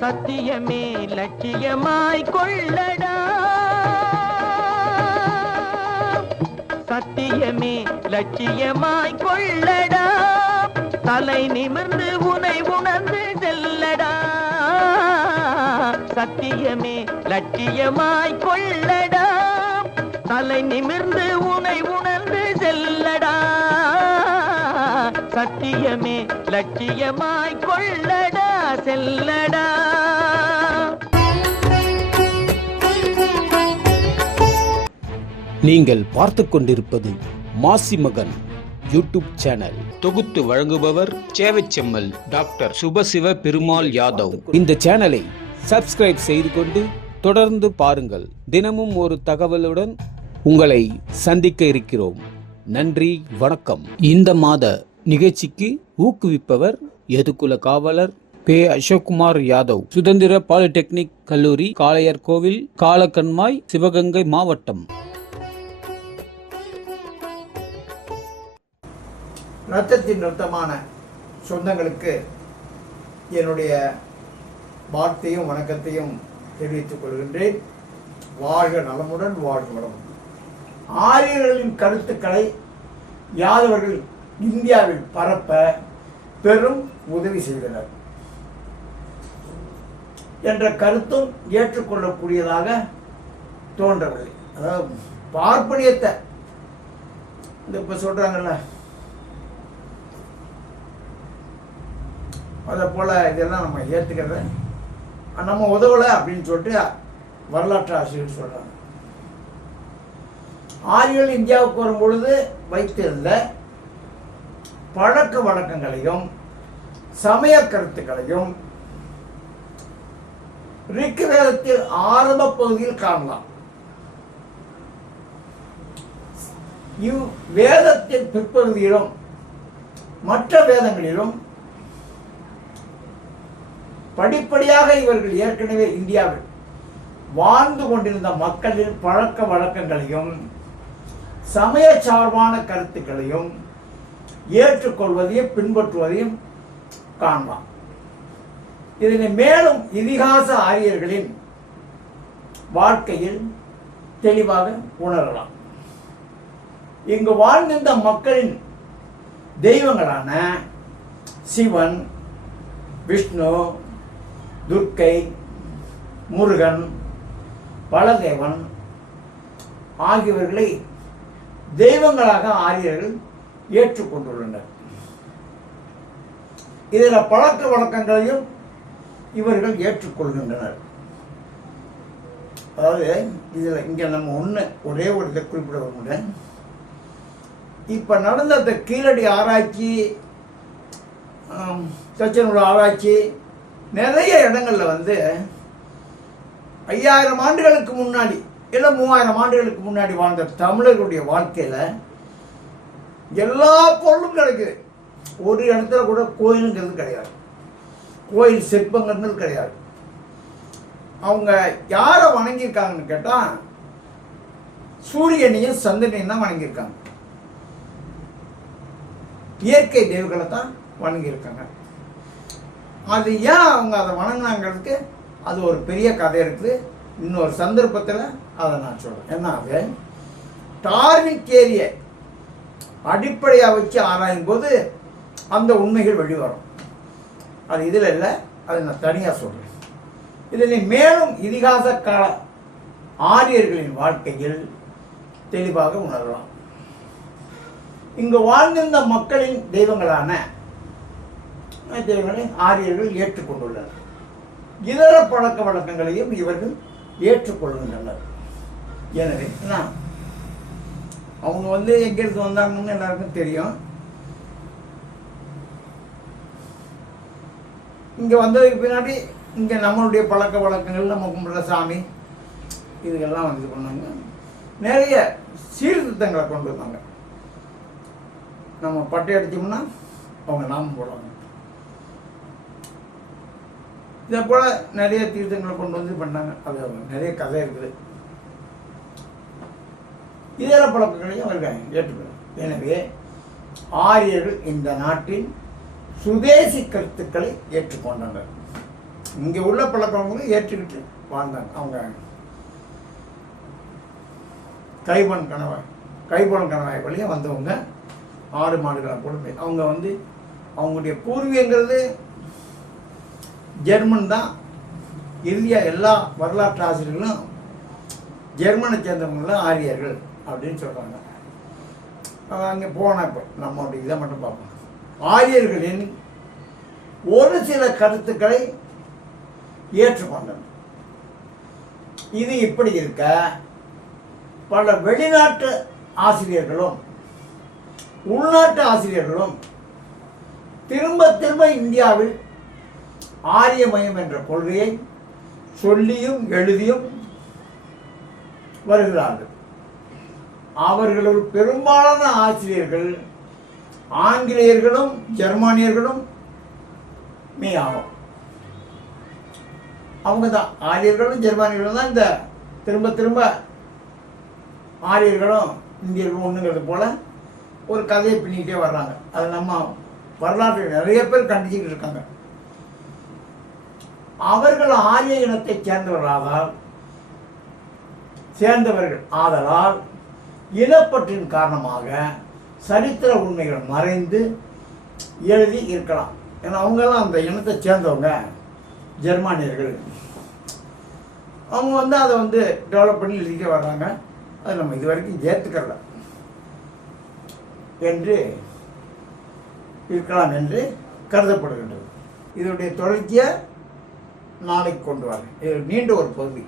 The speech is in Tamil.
சத்தியமே லட்சியமாய் கொள்ளடா, சத்தியமே லட்சியமாய் கொள்ளடா, தலை நிமிர்ந்து உனை உணர்ந்து செல்லடா, சத்தியமே லட்சியமாய் கொள்ளடா, தலை நிமிர்ந்து உனை உணர்ந்து செல்லடா, சத்தியமே லட்சியமாய் கொள்ளடா செல்லடா. நீங்கள் பார்த்து கொண்டிருப்பது மாசிமகன் யூடியூப் சேனல். தொகுத்து வழங்குபவர் சேவைச்செம்மல் டாக்டர் சுபசிவ பெருமாள் யாதவ். இந்த சேனலை சப்ஸ்கிரைப் செய்து கொண்டு தொடர்ந்து பாருங்கள். தினமும் ஒரு தகவலுடன் உங்களை சந்திக்க இருக்கிறோம். நன்றி, வணக்கம். இந்த மாத நிகழ்ச்சிக்கு ஊக்குவிப்பவர் எதுகுல காவலர் பே. அசோக்குமார் யாதவ், சுதந்திர பாலிடெக்னிக் கல்லூரி, காளையர் கோவில், காலக்கண்மாய், சிவகங்கை மாவட்டம். இரத்தத்தின் இரத்தமான சொந்தங்களுக்கு என்னுடைய வாழ்த்தையும் வணக்கத்தையும் தெரிவித்துக் கொள்கின்றேன். வாழ்க நலமுடன், வாழ்க வளமுடன். ஆரியர்களின் கருத்துக்களை யாதவர்கள் இந்தியாவில் பரப்ப பெரும் உதவி செய்தனர் என்ற கருத்தும் ஏற்றுக்கொள்ளக்கூடியதாக தோன்றவில்லை. அதாவது பார்ப்பனியத்தை இப்ப சொல்றாங்கல்ல, அதை போல இதெல்லாம் நம்ம ஏற்றுக்கிறத நம்ம உதவலை அப்படின்னு சொல்லிட்டு வரலாற்று ஆசிரியர் சொல்றாங்க. ஆரியர்கள் இந்தியாவுக்கு வரும் பொழுது வைத்திருந்த பழக்க வழக்கங்களையும் சமய கருத்துக்களையும் ரிக் வேதத்தில் ஆரம்ப பகுதியில் காணலாம். இவ் வேதத்தின் பிற்பகுதியிலும் மற்ற வேதங்களிலும் படிப்படியாக இவர்கள் ஏற்கனவே இந்தியாவில் வாழ்ந்து கொண்டிருந்த மக்களின் பழக்க வழக்கங்களையும் சமய சார்பான கருத்துக்களையும் ஏற்றுக்கொள்வதையும் பின்பற்றுவதையும் காணலாம். இதனை மேலும் இதிகாச ஆரியர்களின் வாழ்க்கையில் தெளிவாக உணரலாம். இங்கு வாழ்ந்திருந்த மக்களின் தெய்வங்களான சிவன், விஷ்ணு, துர்க்கை, முருகன், பலதேவன் ஆகியவர்களை தெய்வங்களாக ஆரியர்கள் ஏற்றுக்கொண்டுள்ளனர். இதில் பழக்க வழக்கங்களையும் இவர்கள் ஏற்றுக்கொள்கின்றனர். அதாவது இதில் இங்கே நம்ம ஒரே ஒரு இதை குறிப்பிட முடியும். இப்போ நடந்த அந்த கீழடி ஆராய்ச்சி, தச்சனோட ஆராய்ச்சி, நிறைய இடங்களில் 5000 ஆண்டுகளுக்கு முன்னாடி இல்லை 3000 ஆண்டுகளுக்கு முன்னாடி வாழ்ந்த தமிழர்களுடைய வாழ்க்கையில் எல்லா பொருளும் கிடைக்குது. ஒரு இடத்துல கூட கோயிலுங்கிறது கிடையாது, கோயில் சிற்பங்கிறது கிடையாது. அவங்க யாரை வணங்கியிருக்காங்கன்னு கேட்டால் சூரியனையும் சந்திரனையும் தான் வணங்கியிருக்காங்க. இயற்கை தெய்வங்களை தான் வணங்கியிருக்காங்க. அது ஏன் அவங்க அதை வணங்கினாங்கிறதுக்கு அது ஒரு பெரிய கதை இருக்குது. இன்னொரு சந்தர்ப்பத்தில் அதை நான் சொல்கிறேன். ஏன்னா அது டார்வின் தியரியை அடிப்படையாக வச்சு ஆராயும் போது அந்த உண்மைகள் வெளிவரும். அது இதில் இல்லை, அதை நான் தனியாக சொல்கிறேன். இதனை மேலும் இதிகாச கால ஆரியர்களின் வாழ்க்கையில் தெளிவாக உணரலாம். இங்கு வாழ்ந்திருந்த மக்களின் தெய்வங்களான தெய்வங்களை ஆரியர்கள் ஏற்றுக்கொண்டுள்ளனர். இதர பழக்க வழக்கங்களையும் இவர்கள் ஏற்றுக்கொள்கின்றனர். எனவே அவங்க எங்கிருந்து வந்தாங்கன்னு எல்லாருக்கும் தெரியும். இங்கே வந்ததுக்கு பின்னாடி இங்கே நம்மளுடைய பழக்க வழக்கங்கள், நம்ம கும்பிட்ற சாமி, இதுக்கெல்லாம் இது பண்ணாங்க. நிறைய சீர்திருத்தங்களை கொண்டு வந்தாங்க. நம்ம பட்டை அடித்தோம்னா அவங்க நாமம் போடுவாங்க. இதை போல் நிறைய தீர்த்தங்களை கொண்டு வந்து பண்ணாங்க. அது நிறைய கதை இருக்குது. இதர பழக்கங்களையும் அவர்கள் ஏற்றுக்கொள்ளார். எனவே ஆரியர்கள் இந்த நாட்டின் சுதேசி கருத்துக்களை ஏற்றுக்கொண்டனர். இங்கே உள்ள பழக்கவங்களும் ஏற்றுக்கிட்டு வாழ்ந்தாங்க. அவங்க கைபோன் கணவாய் வழியாக வந்தவங்க, ஆடு மாடுகளை போட்டு அவங்க வந்து அவங்களுடைய பூர்வீகங்கிறது ஜெர்மன் தான். இறுதியாக எல்லா வரலாற்று ஆசிரியர்களும் ஜெர்மனை சேர்ந்தவங்களாம் ஆரியர்கள் அப்படின்னு சொல்கிறாங்க. அங்கே போனப்போ நம்மளுடைய இதை மட்டும் பார்ப்போம். ஆரியர்களின் ஒரு சில கருத்துக்களை ஏற்றுக்கொண்டனர். இது இப்படி இருக்க பல வெளிநாட்டு ஆசிரியர்களும் உள்நாட்டு ஆசிரியர்களும் திரும்ப திரும்ப இந்தியாவில் ஆரியமயம் என்ற கொள்கையை சொல்லியும் எழுதியும் வருகிறார்கள். அவர்களுள் பெரும்பாலான ஆசிரியர்கள் ஆங்கிலேயர்களும் ஜெர்மானியர்களும் ஆகும். அவங்க தான் ஆரியர்களும் ஜெர்மானியர்களும் தான் இந்த திரும்ப திரும்ப ஆரியர்களும் இந்தியர்களும் ஒன்றுங்கிறது போல ஒரு கதையை பின்னிக்கிட்டே வர்றாங்க. அது நம்ம வரலாற்றில் நிறைய பேர் கண்டிச்சுக்கிட்டு இருக்காங்க. அவர்கள் ஆரிய இனத்தை சேர்ந்தவர்கள் ஆதலால் இனப்பற்றின் காரணமாக சரித்திர உண்மைகள் மறைந்து எழுதி இருக்கலாம். ஏன்னா அவங்கெல்லாம் அந்த இனத்தை சேர்ந்தவங்க ஜெர்மானியர்கள். அவங்க வந்து அதை வந்து டெவலப் பண்ணி எழுதிட்டே வர்றாங்க. அது நம்ம இது வரைக்கும் ஏற்றுக்கல என்று இருக்கலாம் என்று கருதப்படுகின்றது. இதனுடைய தொடர்ச்சியை நாளைக்கு கொண்டு வரேன். இது நீண்ட ஒரு பகுதி.